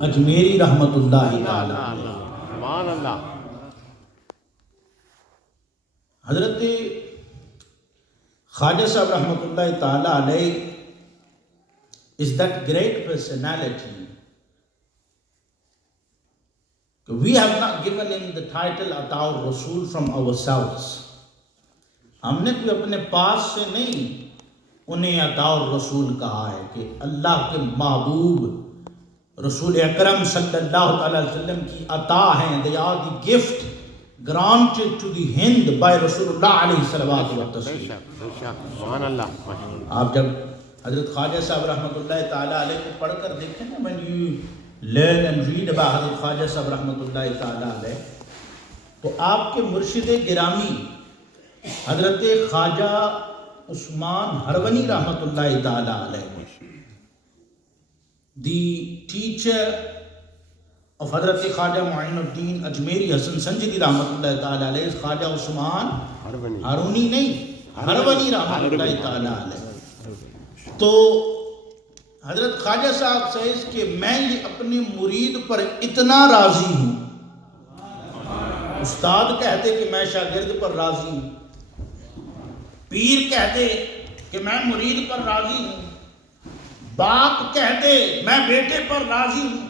اجمیری رحمت اللہ تعالی۔ سبحان اللہ۔ حضرت خواجہ صاحب رحمۃ اللہ تعالی علیہ is that great personality. We have not given him the title Ataur Rasul from ourselves. ہم نے کوئی اپنے پاس سے نہیں انہیں عطاء رسول کہا ہے کہ اللہ کے محبوب رسول اکرم صلی اللہ تعالی وسلم کی عطا ہیں. They are the gift granted to the Hind by رسول اللہ علیہ السلام. سبحان اللہ۔ آپ جب حضرت خواجہ صاحب رحمۃ اللہ تعالی علیہ کو پڑھ کر دیکھیں نا، when you learn and read about حضرت خواجہ صاحب رحمۃ اللہ تعالی علیہ، تو آپ کے مرشد گرامی حضرت خواجہ عثمان ہرونی رحمۃ اللہ تعالی علیہ، دی ٹیچر آف حضرت خواجہ معین الدین اجمیری حسن سنجدی رحمۃ اللہ تعالی علیہ، خواجہ عثمان ہرونی نہیں، ہرونی رحمۃ اللہ تعالی علیہ. تو حضرت خواجہ صاحب says کہ میں یہ اپنے مرید پر اتنا راضی ہوں. استاد کہتے کہ میں شاگرد پر راضی ہوں، پیر کہتے کہ میں مرید پر راضی ہوں، باپ کہتے میں بیٹے پر راضی ہوں.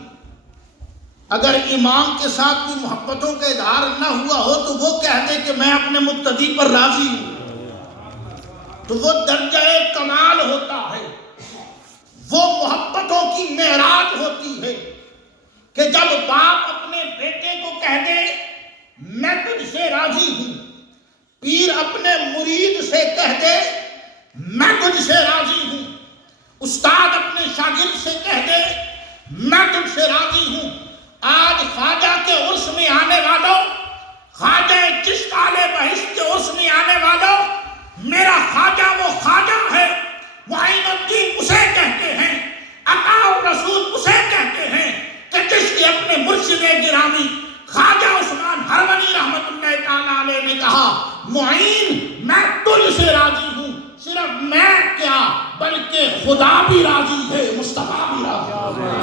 اگر امام کے ساتھ کوئی محبتوں کا اظہار نہ ہوا ہو تو وہ کہتے کہ میں اپنے مقتدی پر راضی ہوں. تو وہ درجہ کمال ہوتا ہے، وہ محبتوں کی معراج ہوتی ہے کہ جب باپ اپنے بیٹے کو کہہ دے میں تجھ سے راضی ہوں، پیر اپنے مرید سے کہہ دے میں تجھ سے راضی ہوں، استاد اپنے شاگرد سے کہہ دے میں تجھ سے راضی ہوں. آج خواجہ کے عرس میں آنے والوں، خواجہ چشت آلے بہشت کے عرس میں آنے والوں، میرا خواجہ وہ خواجہ ہے، معین الدین اسے کہتے ہیں، عطاء رسول اسے کہتے ہیں کہ جس نے اپنے مرشد گرامی خواجہ عثمان ہرونی رحمت اللہ تعالی علیہ نے کہا معین میں تجھ سے راضی ہوں، صرف میں کیا بلکہ خدا بھی راضی ہے، مصطفیٰ بھی راضی ہے.